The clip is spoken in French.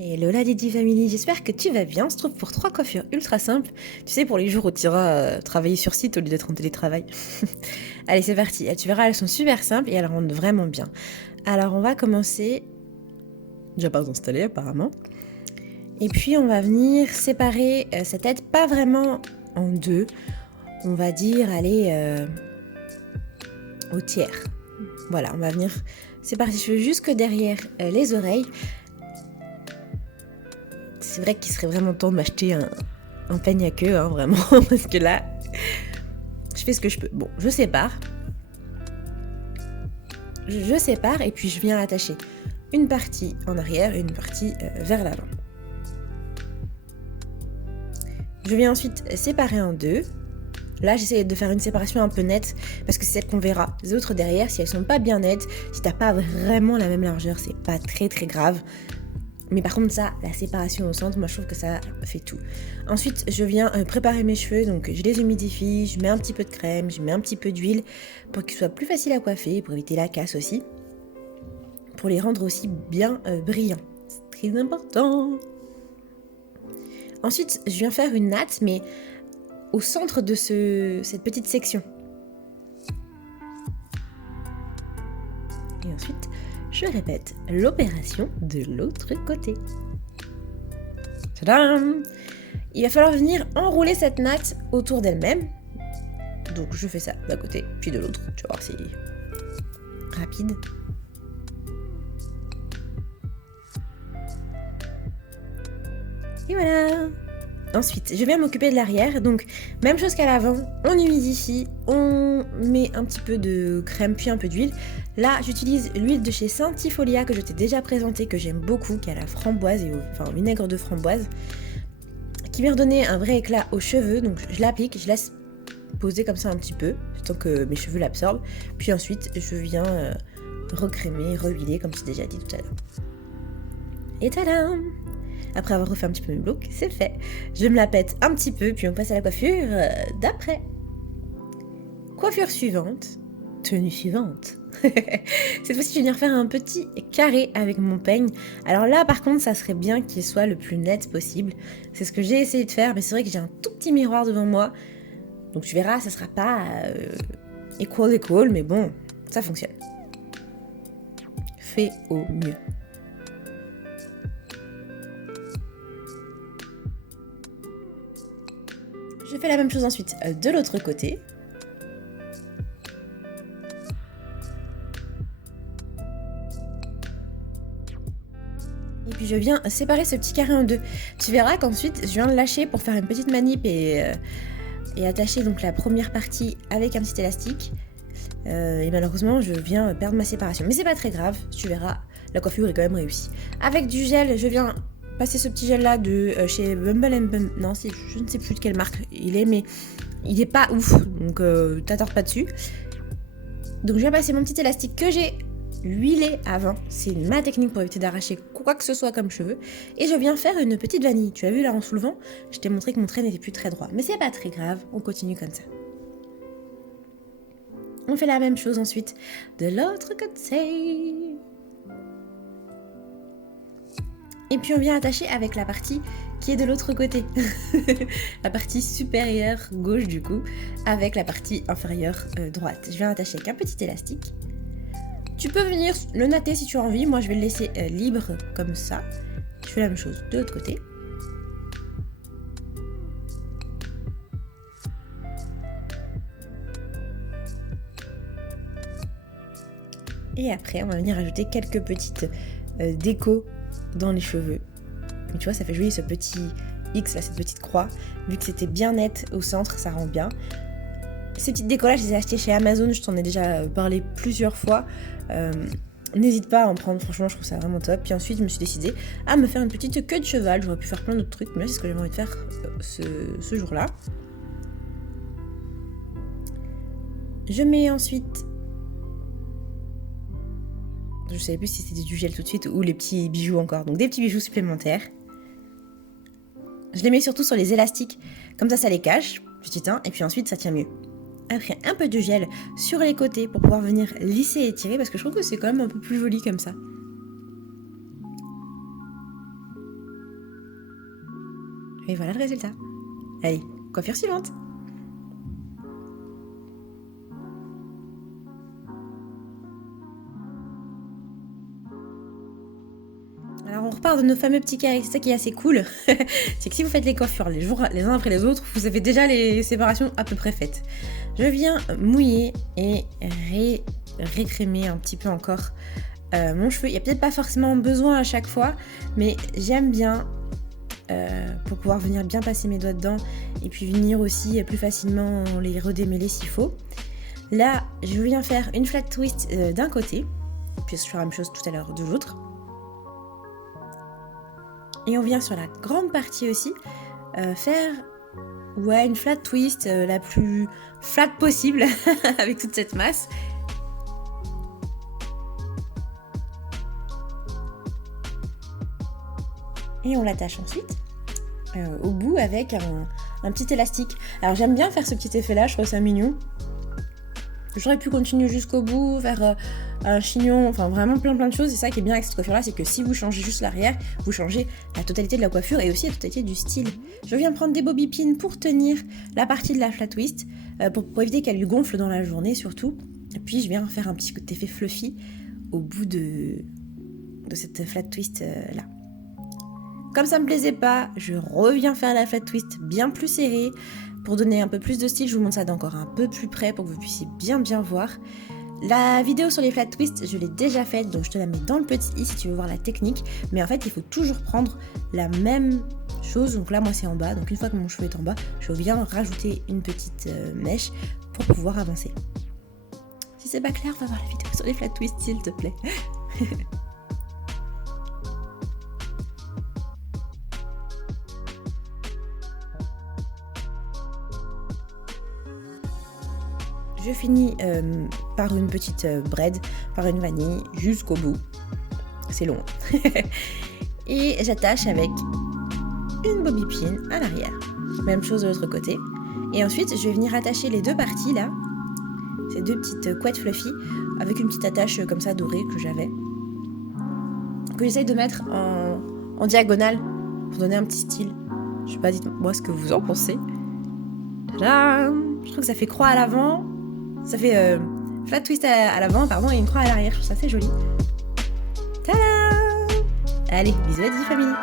Hello la Didi Family, j'espère que tu vas bien. On se trouve pour 3 coiffures ultra simples. Tu sais, pour les jours où tu iras travailler sur site au lieu d'être en télétravail. Allez, c'est parti. Tu verras, elles sont super simples et elles rendent vraiment bien. Alors, on va commencer... Déjà pas installé apparemment. Et puis, on va venir séparer cette tête, pas vraiment en deux. On va dire, allez, au tiers. Voilà, on va venir séparer les cheveux jusque derrière les oreilles. C'est vrai qu'il serait vraiment temps de m'acheter un peigne à queue, hein, vraiment, parce que là, je fais ce que je peux. Bon, je sépare. Je sépare et puis je viens attacher une partie en arrière et une partie vers l'avant. Je viens ensuite séparer en deux. Là, j'essaie de faire une séparation un peu nette parce que c'est celle qu'on verra. Les autres derrière, si elles sont pas bien nettes, si t'as pas vraiment la même largeur, c'est pas très grave. Mais par contre ça, la séparation au centre, moi je trouve que ça fait tout. Ensuite, je viens préparer mes cheveux, donc je les humidifie, je mets un petit peu de crème, je mets un petit peu d'huile pour qu'ils soient plus faciles à coiffer, pour éviter la casse aussi. Pour les rendre aussi bien brillants. C'est très important. Ensuite, je viens faire une natte, mais au centre de cette petite section. Et ensuite, je répète l'opération de l'autre côté. Tadam! Il va falloir venir enrouler cette natte autour d'elle-même. Donc je fais ça d'un côté, puis de l'autre. Tu vas voir, c'est rapide. Et voilà! Ensuite, je viens m'occuper de l'arrière. Donc, même chose qu'à l'avant, on humidifie, on met un petit peu de crème, puis un peu d'huile. Là, j'utilise l'huile de chez Saintifolia que je t'ai déjà présentée, que j'aime beaucoup, qui a la framboise, au vinaigre de framboise, qui vient redonner un vrai éclat aux cheveux. Donc, je l'applique, je laisse poser comme ça un petit peu, tant que mes cheveux l'absorbent. Puis ensuite, je viens recrémer, rehuiler, comme j'ai déjà dit tout à l'heure. Et tadam! Après avoir refait un petit peu mes looks, c'est fait. Je me la pète un petit peu, puis on passe à la coiffure d'après. Coiffure suivante, tenue suivante. Cette fois-ci, je vais venir faire un petit carré avec mon peigne. Alors là, par contre, ça serait bien qu'il soit le plus net possible. C'est ce que j'ai essayé de faire, mais c'est vrai que j'ai un tout petit miroir devant moi. Donc tu verras, ça sera pas equal, mais bon, ça fonctionne. Fais au mieux. Je fais la même chose ensuite de l'autre côté. Et puis je viens séparer ce petit carré en deux. Tu verras qu'ensuite je viens le lâcher pour faire une petite manip et attacher donc la première partie avec un petit élastique. Et malheureusement je viens perdre ma séparation. Mais c'est pas très grave, tu verras, la coiffure est quand même réussie. Avec du gel, je viens passer ce petit gel là de chez Bumble Bumble. Non, je ne sais plus de quelle marque il est, mais il est pas ouf, donc t'attardes pas dessus. Donc je viens passer mon petit élastique que j'ai huilé avant. C'est ma technique pour éviter d'arracher quoi que ce soit comme cheveux. Et je viens faire une petite vanille. Tu as vu là en soulevant, je t'ai montré que mon trait n'était plus très droit. Mais c'est pas très grave, on continue comme ça. On fait la même chose ensuite de l'autre côté. Et puis on vient attacher avec la partie qui est de l'autre côté. La partie supérieure gauche du coup, avec la partie inférieure droite. Je viens attacher avec un petit élastique. Tu peux venir le natter si tu as envie. Moi je vais le laisser libre comme ça. Je fais la même chose de l'autre côté. Et après on va venir ajouter quelques petites décos dans les cheveux. Mais tu vois, ça fait joli ce petit X là, cette petite croix. Vu que c'était bien net au centre, ça rend bien. Ces petites décos là, je les ai achetées chez Amazon, je t'en ai déjà parlé plusieurs fois. N'hésite pas à en prendre, franchement, je trouve ça vraiment top. Puis ensuite, je me suis décidée à me faire une petite queue de cheval. J'aurais pu faire plein d'autres trucs, mais là, c'est ce que j'avais envie de faire ce jour-là. Je mets ensuite... Je ne savais plus si c'était du gel tout de suite ou les petits bijoux encore. Donc des petits bijoux supplémentaires. Je les mets surtout sur les élastiques. Comme ça les cache. Petit 1. Et puis ensuite, ça tient mieux. Après, un peu de gel sur les côtés pour pouvoir venir lisser et tirer. Parce que je trouve que c'est quand même un peu plus joli comme ça. Et voilà le résultat. Allez, coiffure suivante. Alors on repart de nos fameux petits carrés, c'est ça qui est assez cool, c'est que si vous faites les coiffures les jours les uns après les autres, vous avez déjà les séparations à peu près faites. Je viens mouiller et récrémer un petit peu encore mon cheveu. Il n'y a peut-être pas forcément besoin à chaque fois, mais j'aime bien pour pouvoir venir bien passer mes doigts dedans et puis venir aussi plus facilement les redémêler s'il faut. Là, je viens faire une flat twist d'un côté, puis je ferai la même chose tout à l'heure de l'autre. Et on vient sur la grande partie aussi faire une flat twist la plus flat possible avec toute cette masse. Et on l'attache ensuite au bout avec un petit élastique. Alors j'aime bien faire ce petit effet là, je trouve ça mignon. J'aurais pu continuer jusqu'au bout, faire un chignon, enfin vraiment plein de choses. C'est ça qui est bien avec cette coiffure là, c'est que si vous changez juste l'arrière, vous changez la totalité de la coiffure et aussi la totalité du style. Je viens prendre des bobby pins pour tenir la partie de la flat twist, pour éviter qu'elle lui gonfle dans la journée surtout. Et puis je viens faire un petit effet fluffy au bout de cette flat twist là. Comme ça me plaisait pas, je reviens faire la flat twist bien plus serrée. Pour donner un peu plus de style, je vous montre ça d'encore un peu plus près pour que vous puissiez bien voir. La vidéo sur les flat twists, je l'ai déjà faite, donc je te la mets dans le petit i si tu veux voir la technique. Mais en fait, il faut toujours prendre la même chose. Donc là, moi, c'est en bas. Donc une fois que mon cheveu est en bas, je viens rajouter une petite mèche pour pouvoir avancer. Si c'est pas clair, va voir la vidéo sur les flat twists, s'il te plaît. Je finis par une petite braid, par une vanille, jusqu'au bout. C'est long. Et j'attache avec une bobby pin à l'arrière. Même chose de l'autre côté. Et ensuite, je vais venir attacher les deux parties là. Ces deux petites couettes fluffy, avec une petite attache comme ça dorée que j'avais. Que j'essaye de mettre en diagonale pour donner un petit style. Je sais pas, dites-moi ce que vous en pensez. Tadam! Je trouve que ça fait croix à l'avant. Ça fait flat twist à l'avant, pardon, et une croix à l'arrière. Je trouve ça assez joli. Tada! Allez, bisous la famille.